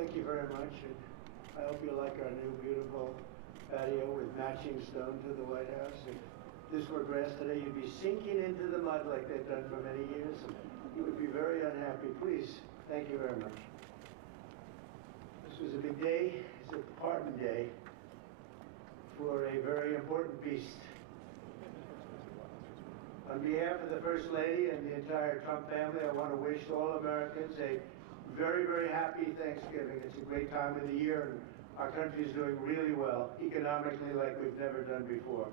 Thank you very much. And I hope you like our new beautiful patio with matching stone to the White House. If this were grass today, you'd be sinking into the mud like they've done for many years. And you would be very unhappy. Please, thank you very much. This was a big day. It's a pardon day for a very important beast. On behalf of the First Lady and the entire Trump family, I want to wish all Americans a very, very happy Thanksgiving. It's a great time of the year, and our country is doing really well, economically, like we've never done before.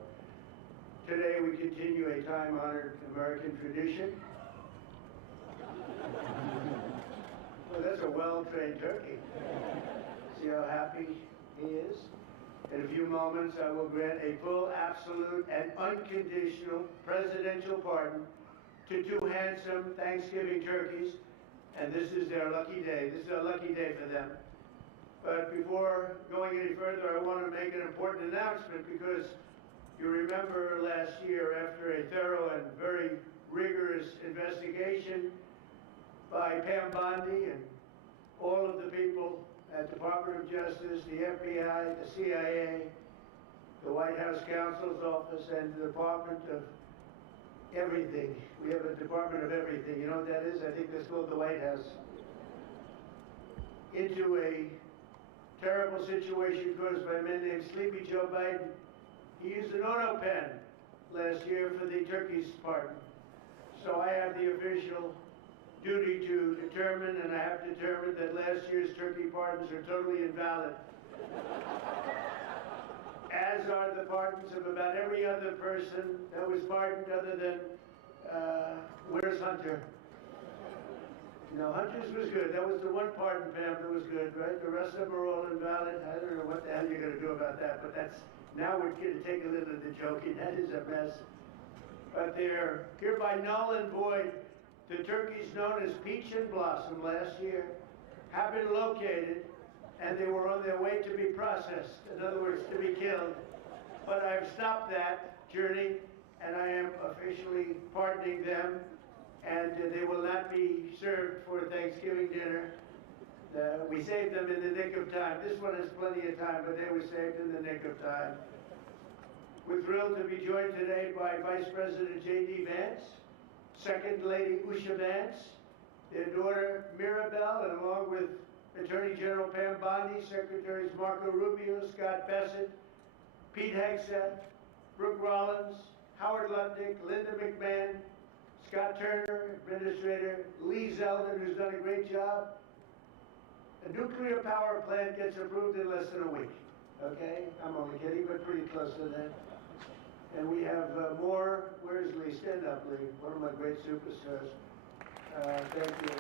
Today, we continue a time-honored American tradition. Well, that's a well-trained turkey. See how happy he is? In a few moments, I will grant a full, absolute, and unconditional presidential pardon to two handsome Thanksgiving turkeys, and this is their lucky day. This is a lucky day for them. But before going any further, I want to make an important announcement, because you remember last year, after a thorough and very rigorous investigation by Pam Bondi and all of the people at the Department of Justice, the FBI, the CIA, the White House Counsel's Office, and the Department of Everything. We have a Department of Everything. You know what that is? I think that's called the White House. Into a terrible situation caused by a man named Sleepy Joe Biden. He used an auto pen last year for the turkey's pardon. So I have the official duty to determine, and I have determined, that last year's turkey pardons are totally invalid. As are the pardons of about every other person that was pardoned other than, where's Hunter? No, Hunter's was good. That was the one pardon, Pam, that was good, right? The rest of them are all invalid. I don't know what the hell you're going to do about that, but that's, now we're going to take a little of the joking. That is a mess. But they're hereby null and void. The turkeys known as Peach and Blossom last year have been located, and they were on their way to be processed, in other words, to be killed. But I've stopped that journey, and I am officially pardoning them, and they will not be served for Thanksgiving dinner. We saved them in the nick of time. This one has plenty of time, but they were saved in the nick of time. We're thrilled to be joined today by Vice President J.D. Vance, Second Lady Usha Vance, their daughter Mirabelle, and along with Attorney General Pam Bondi, Secretaries Marco Rubio, Scott Bessent, Pete Hegseth, Brooke Rollins, Howard Lutnick, Linda McMahon, Scott Turner, Administrator Lee Zeldin, who's done a great job. A nuclear power plant gets approved in less than a week. Okay? I'm only kidding, but pretty close to that. And we have more. Where's Lee? Stand up, Lee. One of my great superstars. Thank you.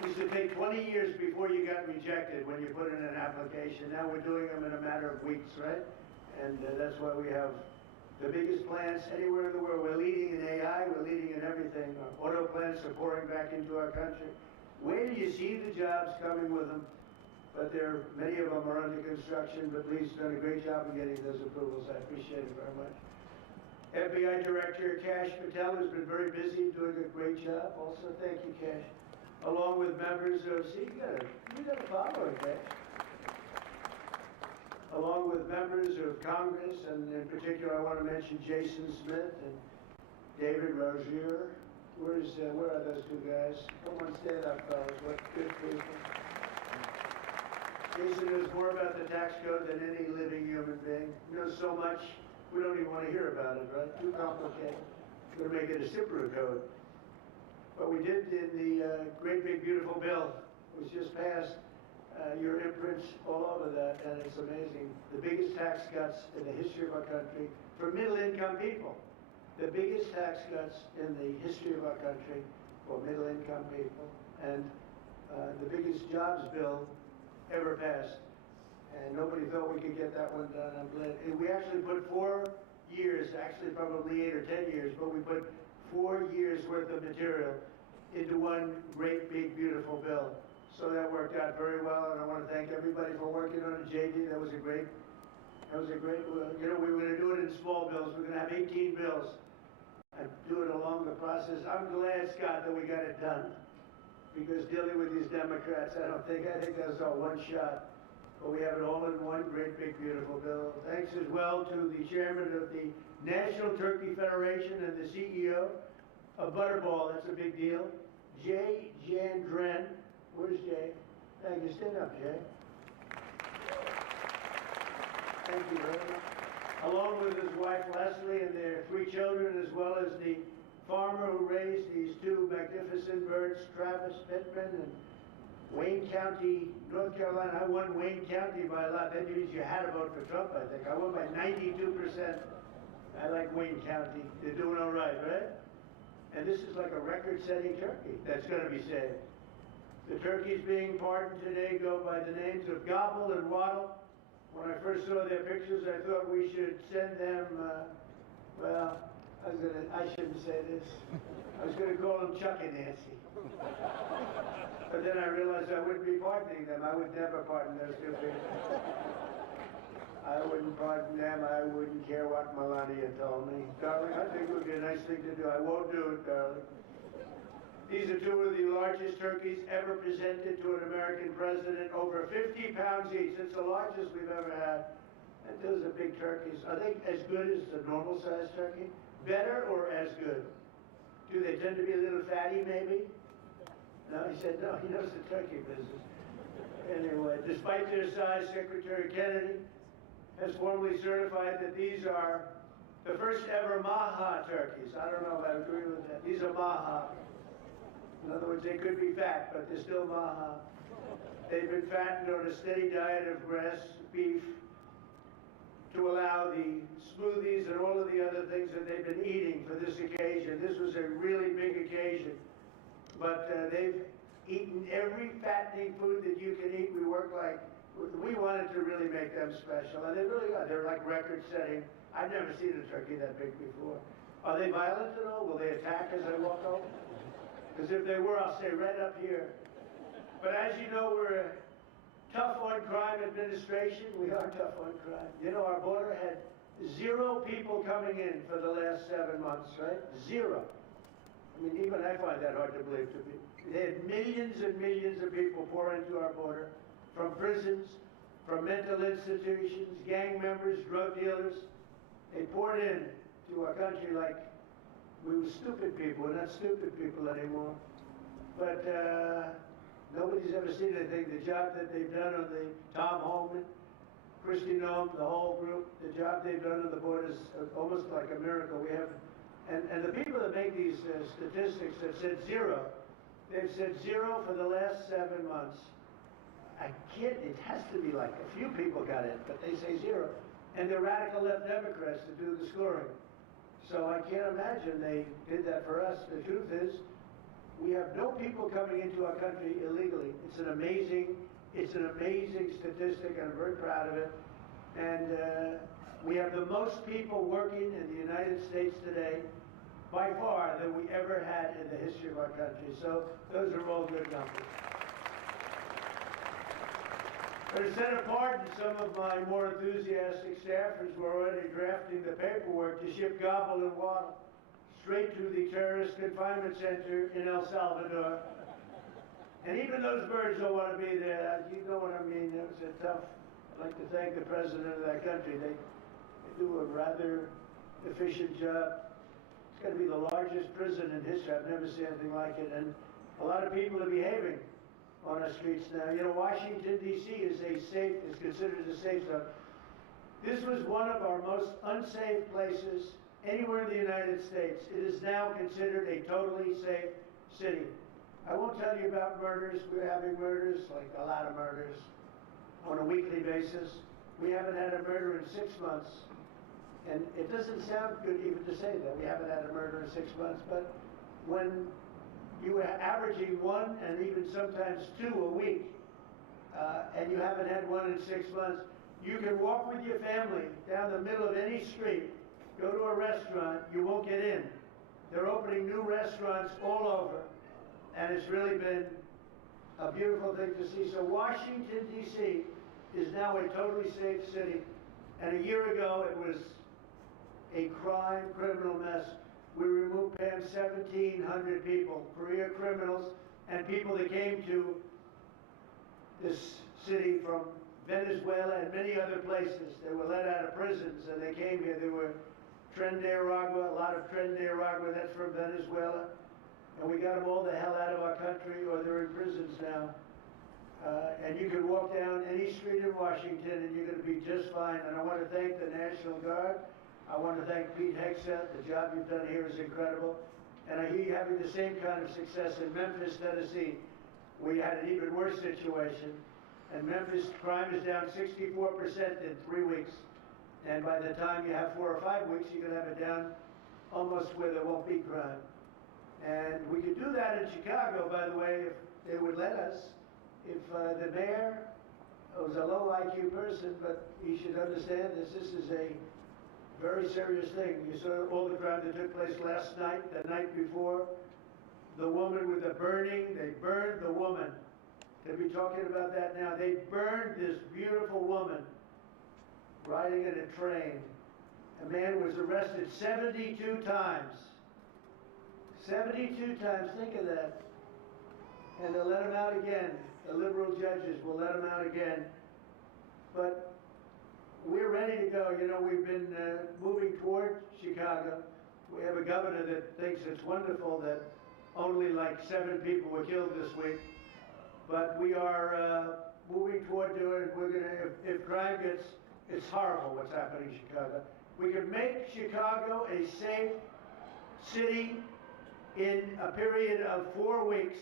It used to take 20 years before you got rejected when you put in an application. Now we're doing them in a matter of weeks, right? And that's why we have the biggest plants anywhere in the world. We're leading in AI. We're leading in everything. Our auto plants are pouring back into our country. Where do you see the jobs coming with them? But many of them are under construction, but Lee's done a great job in getting those approvals. I appreciate it very much. FBI Director Kash Patel has been very busy doing a great job. Also, thank you, Kash. Along with members of, see, you got a follower, Kash. Along with members of Congress, and in particular, I want to mention Jason Smith and David Rozier. Where are those two guys? Come on, stand up, fellas. What good people. Jason knows more about the tax code than any living human being. He knows so much, we don't even want to hear about it, right? Too complicated. We're going to make it a simpler code. But we did in the great big beautiful bill, which just passed, your imprints all over that, and it's amazing. The biggest tax cuts in the history of our country for middle-income people. The biggest tax cuts in the history of our country for middle-income people, and the biggest jobs bill ever passed, and nobody thought we could get that one done. I'm glad. We actually put 4 years, actually probably 8 or 10 years, but we put 4 years worth of material into one great, big, beautiful bill. So that worked out very well, and I want to thank everybody for working on it. JD, that was a great, you know, we were going to do it in small bills. We're going to have 18 bills and do it along the process. I'm glad, Scott, that we got it done. because dealing with these Democrats, I think that's all one shot. But we have it all in one great, big, beautiful bill. Thanks as well to the chairman of the National Turkey Federation and the CEO of Butterball. That's a big deal. Jay Jandren. Where's Jay? Thank you. Stand up, Jay. Thank you very much. Along with his wife Leslie and their 3 children, as well as the farmer who raised these 2 magnificent birds, Travis Pittman and Wayne County, North Carolina. I won Wayne County by a lot. That means you had to vote for Trump, I think. I won by 92%. I like Wayne County. They're doing all right, right? And this is like a record-setting turkey that's going to be saved. The turkeys being pardoned today go by the names of Gobble and Waddle. When I first saw their pictures, I thought we should send them, well, I shouldn't say this. I was going to call them Chuck and Nancy. But then I realized I wouldn't be pardoning them. I would never pardon those 2 people. I wouldn't pardon them. I wouldn't care what Melania told me. Darling, I think it would be a nice thing to do. I won't do it, darling. These are 2 of the largest turkeys ever presented to an American president, over 50 pounds each. It's the largest we've ever had. And those are big turkeys. Are they as good as the normal-sized turkey? Better or as good? Do they tend to be a little fatty, maybe? No, he said no. He knows the turkey business. Anyway, despite their size, Secretary Kennedy has formally certified that these are the first ever Maha turkeys. I don't know if I agree with that. These are Maha. In other words, they could be fat, but they're still Maha. They've been fattened on a steady diet of grass, beef, to allow the smoothies and all of the other things that they've been eating for this occasion. This was a really big occasion. But they've eaten every fattening food that you can eat. We wanted to really make them special, and they really are. They're like record-setting. I've never seen a turkey that big before. Are they violent at all? Will they attack as I walk over? Because if they were, I'll stay right up here. But as you know, we're a tough on crime administration. We are tough on crime. You know, our border had 0 people coming in for the last 7 months, right? 0. I mean, even I find that hard to believe to me. They had millions and millions of people pour into our border, from prisons, from mental institutions, gang members, drug dealers. They poured in to our country like we were stupid people. We're not stupid people anymore. But nobody's ever seen anything. The job that they've done on the Tom Holman, Christy Noem, the whole group, the job they've done on the border is almost like a miracle. We have, and the people that make these statistics have said 0. They've said 0 for the last 7 months. It has to be like a few people got in, but they say 0. And they're radical left Democrats to do the scoring. So I can't imagine they did that for us. The truth is, we have no people coming into our country illegally. It's an amazing statistic, and I'm very proud of it. And we have the most people working in the United States today, by far, than we ever had in the history of our country. So those are all good numbers. But instead of pardon, some of my more enthusiastic staffers were already drafting the paperwork to ship Gobble and Waddle straight to the terrorist confinement center in El Salvador. And even those birds don't want to be there. You know what I mean? It was a tough. I'd like to thank the president of that country. They do a rather efficient job. It's going to be the largest prison in history. I've never seen anything like it. And a lot of people are behaving on our streets now. You know, Washington, D.C. is considered a safe zone. This was one of our most unsafe places anywhere in the United States. It is now considered a totally safe city. I won't tell you about murders. We're having murders, like a lot of murders, on a weekly basis. We haven't had a murder in 6 months. And it doesn't sound good even to say that. We haven't had a murder in 6 months. But when you are averaging 1 and even sometimes 2 a week, and you haven't had 1 in 6 months, you can walk with your family down the middle of any street, go to a restaurant, you won't get in. They're opening new restaurants all over, and it's really been a beautiful thing to see. So Washington, D.C. is now a totally safe city, and a year ago it was a criminal mess. We removed, Pam, 1,700 people, career criminals, and people that came to this city from Venezuela and many other places. They were let out of prisons and they came here. There were Tren de Aragua, a lot of Tren de Aragua, that's from Venezuela. And we got them all the hell out of our country, or they're in prisons now. And you can walk down any street in Washington and you're going to be just fine. And I want to thank the National Guard. I want to thank Pete Hegseth. The job you've done here is incredible. And I hear you having the same kind of success in Memphis, Tennessee. We had an even worse situation. And Memphis crime is down 64% in 3 weeks. And by the time you have 4 or 5 weeks, you're going to have it down almost where there won't be crime. And we could do that in Chicago, by the way, if they would let us. If the mayor was a low IQ person, but he should understand this. This is a very serious thing. You saw all the crime that took place last night, the night before. The woman with the burning, they burned the woman. They'll be talking about that now. They burned this beautiful woman riding in a train. A man was arrested 72 times. 72 times, think of that. And they'll let him out again. The liberal judges will let him out again. But we're ready to go. You know, we've been moving toward Chicago. We have a governor that thinks it's wonderful that only like 7 people were killed this week. But we are moving toward doing it. We're going to, if crime gets, it's horrible what's happening in Chicago. We could make Chicago a safe city in a period of 4 weeks.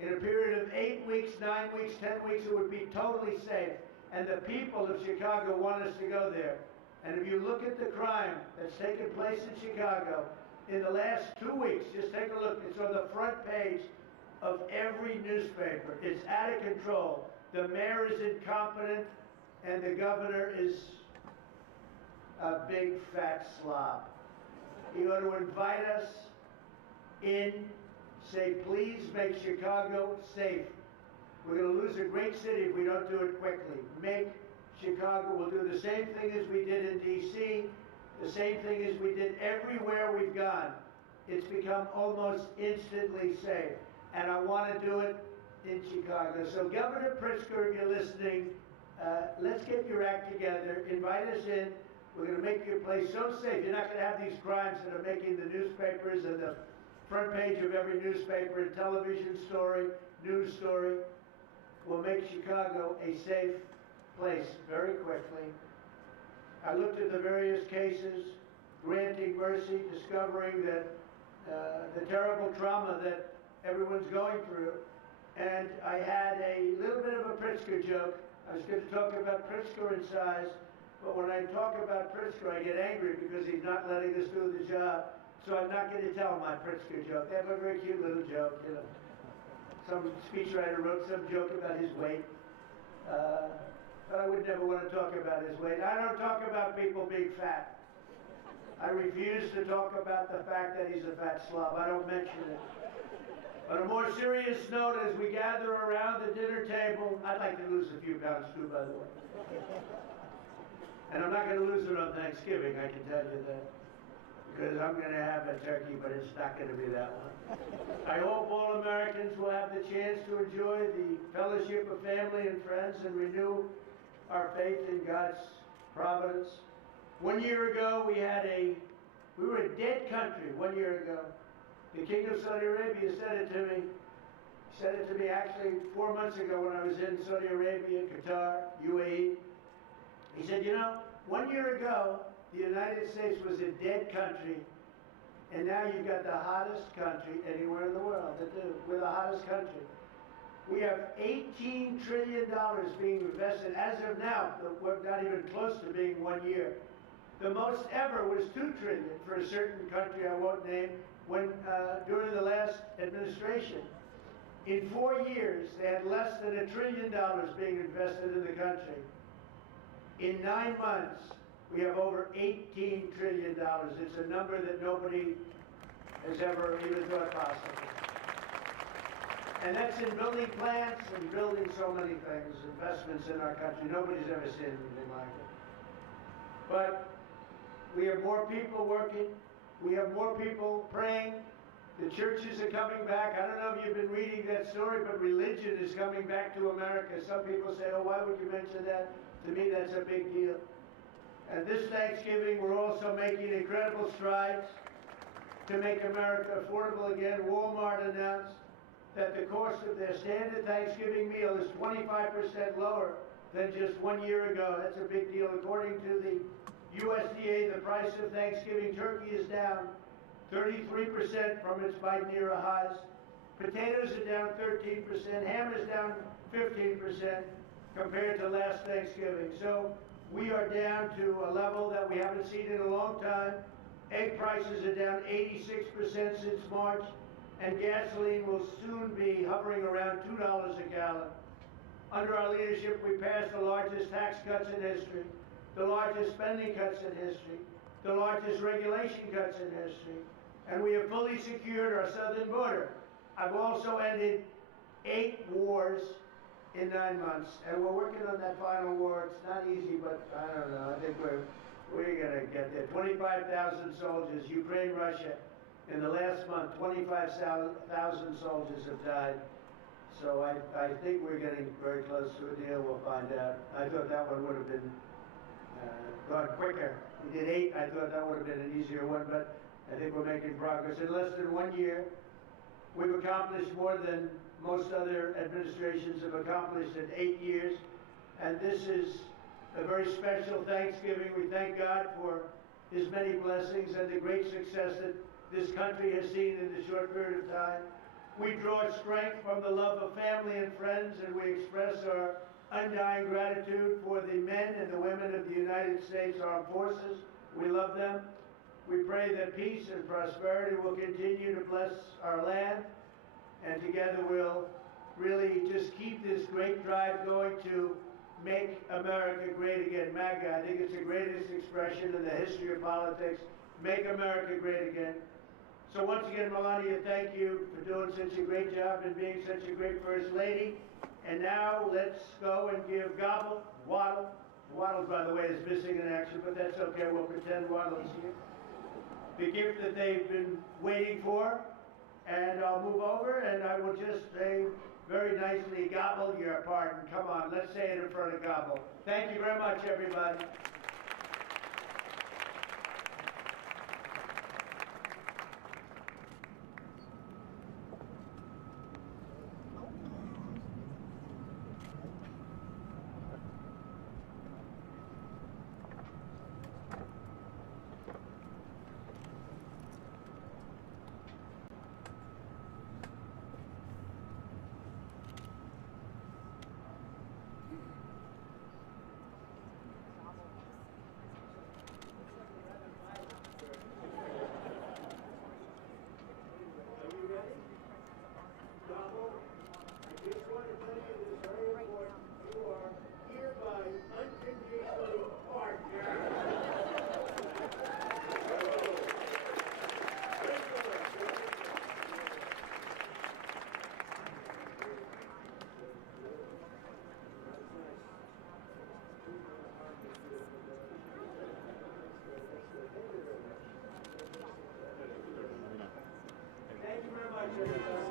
In a period of 8 weeks, 9 weeks, 10 weeks, it would be totally safe. And the people of Chicago want us to go there. And if you look at the crime that's taken place in Chicago in the last 2 weeks, just take a look. It's on the front page of every newspaper. It's out of control. The mayor is incompetent, and the governor is a big fat slob. He ought to invite us in. Say, please make Chicago safe. We're going to lose a great city if we don't do it quickly. Make Chicago, we'll do the same thing as we did in D.C., the same thing as we did everywhere we've gone. It's become almost instantly safe. And I want to do it in Chicago. So Governor Pritzker, if you're listening, let's get your act together. Invite us in. We're going to make your place so safe. You're not going to have these crimes that are making the newspapers and the front page of every newspaper, television story, news story. Will make Chicago a safe place very quickly. I looked at the various cases, granting mercy, discovering that the terrible trauma that everyone's going through. And I had a little bit of a Pritzker joke. I was going to talk about Pritzker in size, but when I talk about Pritzker, I get angry because he's not letting us do the job. So I'm not going to tell my Pritzker joke. They have a very cute little joke, you know. Some speechwriter wrote some joke about his weight. But I would never want to talk about his weight. I don't talk about people being fat. I refuse to talk about the fact that he's a fat slob. I don't mention it. On a more serious note, as we gather around the dinner table, I'd like to lose a few pounds too, by the way. And I'm not going to lose it on Thanksgiving, I can tell you that. Because I'm going to have a turkey, but it's not going to be that one. I hope all Americans will have the chance to enjoy the fellowship of family and friends and renew our faith in God's providence. 1 year ago, we were a dead country 1 year ago. The King of Saudi Arabia said it to me. He said it to me actually 4 months ago when I was in Saudi Arabia, Qatar, UAE. He said, you know, 1 year ago, the United States was a dead country, and now you've got the hottest country anywhere in the world. We're the hottest country. We have $18 trillion being invested as of now. We're not even close to being 1 year. The most ever was $2 trillion for a certain country I won't name during the last administration. In 4 years, they had less than $1 trillion being invested in the country. In 9 months, we have over $18 trillion. It's a number that nobody has ever even thought possible. And that's in building plants and building so many things, investments in our country. Nobody's ever seen anything like it. But we have more people working. We have more people praying. The churches are coming back. I don't know if you've been reading that story, but religion is coming back to America. Some people say, oh, why would you mention that? To me, that's a big deal. And this Thanksgiving, we're also making incredible strides to make America affordable again. Walmart announced that the cost of their standard Thanksgiving meal is 25% lower than just 1 year ago. That's a big deal. According to the USDA, the price of Thanksgiving turkey is down 33% from its Biden era highs. Potatoes are down 13%. Ham is down 15% compared to last Thanksgiving. So we are down to a level that we haven't seen in a long time. Egg prices are down 86% since March, and gasoline will soon be hovering around $2 a gallon. Under our leadership, we passed the largest tax cuts in history, the largest spending cuts in history, the largest regulation cuts in history, and we have fully secured our southern border. I've also ended 8 wars in 9 months, and we're working on that final war. It's not easy, but I don't know. I think we're going to get there. 25,000 soldiers, Ukraine, Russia. In the last month, 25,000 soldiers have died. So I think we're getting very close to a deal. We'll find out. I thought that one would have been gone quicker. We did 8. I thought that would have been an easier one, but I think we're making progress. In less than 1 year, we've accomplished more than most other administrations have accomplished in 8 years. And this is a very special Thanksgiving. We thank God for his many blessings and the great success that this country has seen in this short period of time. We draw strength from the love of family and friends, and we express our undying gratitude for the men and the women of the United States Armed Forces. We love them. We pray that peace and prosperity will continue to bless our land, and together we'll really just keep this great drive going to make America great again. MAGA, I think it's the greatest expression in the history of politics. Make America great again. So once again, Melania, thank you for doing such a great job and being such a great First Lady. And now let's go and give Gobble, Waddle. Waddle, by the way, is missing in action, but that's okay. We'll pretend Waddle is here. The gift that they've been waiting for. And I'll move over and I will just say very nicely, Gobble, your pardon. Come on, let's say it in front of Gobble. Thank you very much, everybody. Thank you very much, everybody.